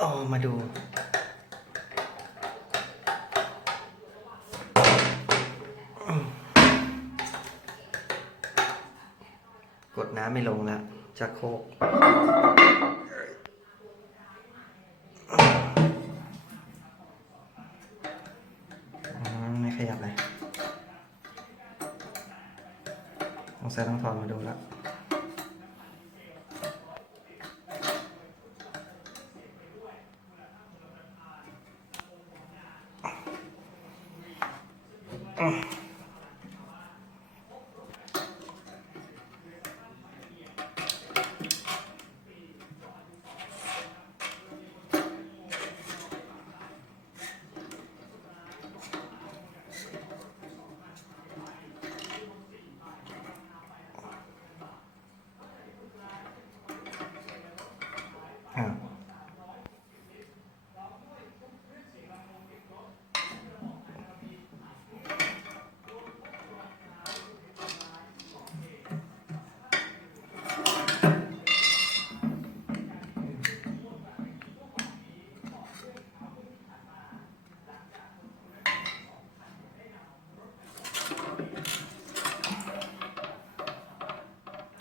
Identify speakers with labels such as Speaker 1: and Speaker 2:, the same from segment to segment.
Speaker 1: อ๋อมาดู กดน้ำไม่ลงแล้วชักโครกไม่ขยับเลยสงสัยต้องถอนมาดูแล้ว อ่า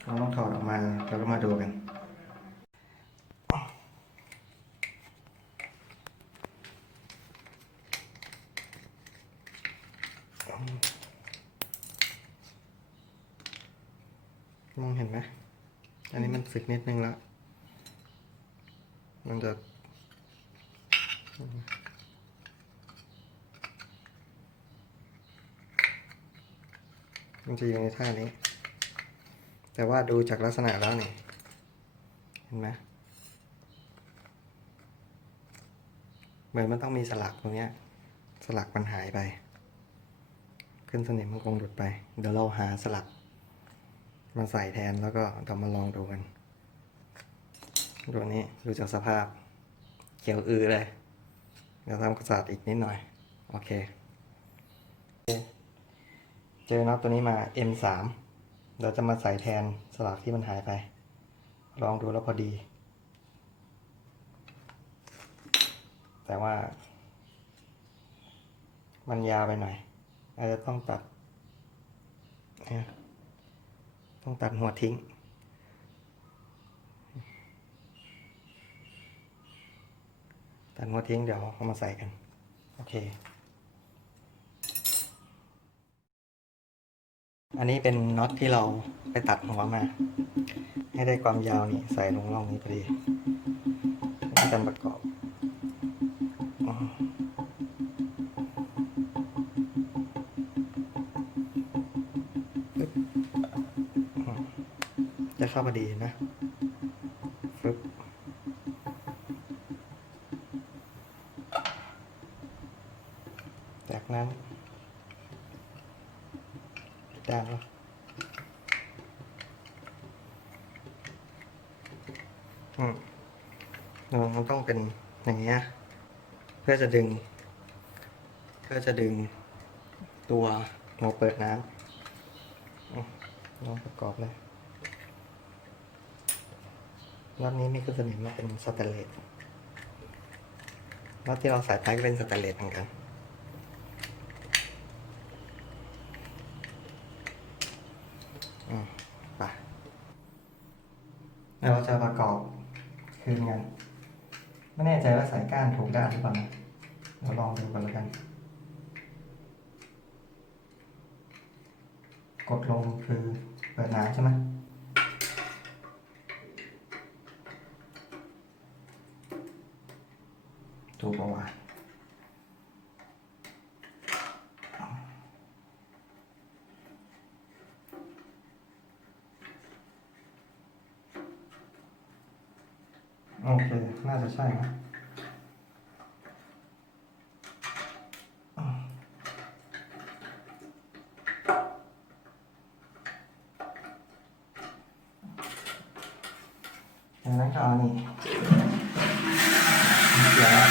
Speaker 1: เราต้องถอดออกมาแล้วก็มาดูกัน มองเห็นไหม อันนี้มันสึกนิดนึงแล้ว มันจะมันจะอยู่ในท่านี้ แต่ว่าดูจากลักษณะแล้วนี่เห็นไหมเหมือนมันต้องมีสลักตรงนี้สลักมันหายไป ขึ้นสนิมมันคงหลุดไป เดี๋ยวเราหาสลักมาใส่แทนแล้วก็เดี๋ยวมาลองดูกันดูนี้ดูจากสภาพเขียวอือเลยเดี๋ยวทำกระสาดอีกนิดหน่อย โอเค เจอน็อตตัวนี้มา M3 เดี๋ยวจะมาใส่แทนสลักที่มันหายไป ลองดูแล้วพอดี แต่ว่า มันยาวไปหน่อย อาจจะต้องตัดนี่ยต้องตัดหัวทิ้ง ตัดหัวทิ้งเดี๋ยวเอามาใส่กัน โอเค อันนี้เป็นน็อตที่เราไปตัดหัวมา ให้ได้ความยาวนี่ใส่ลงร่องนี้พอดีเป็นการประกอบจะเข้าพอดีนะฟึบจากนั้น ด้าวอืมมันต้องเป็นอย่างเงี้ยเพื่อจะดึง เพื่อจะดึงตัวหัวเปิดน้ำลองประกอบเลยรอบนี้ไม่ขึ้นสนิมมันเป็นสแตนเลสรอบที่เราใส่ไปก็เป็นสแตนเลสเหมือนกัน อืมไปแล้ว เราจะประกอบคืนกัน ไม่แน่ใจว่าสายก้านถูกด้านหรือเปล่าเราลองดูกันแล้วกัน กดลงคือเปิดน้ำใช่ไหมถูกประวา โอเค น่าจะใช่นะดังนั้นก็เอานี่เดี๋ยวนะ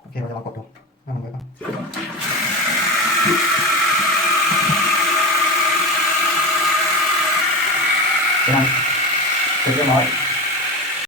Speaker 1: โอเคเราจะมากดดูนั่งไว้ก่อน
Speaker 2: ยัง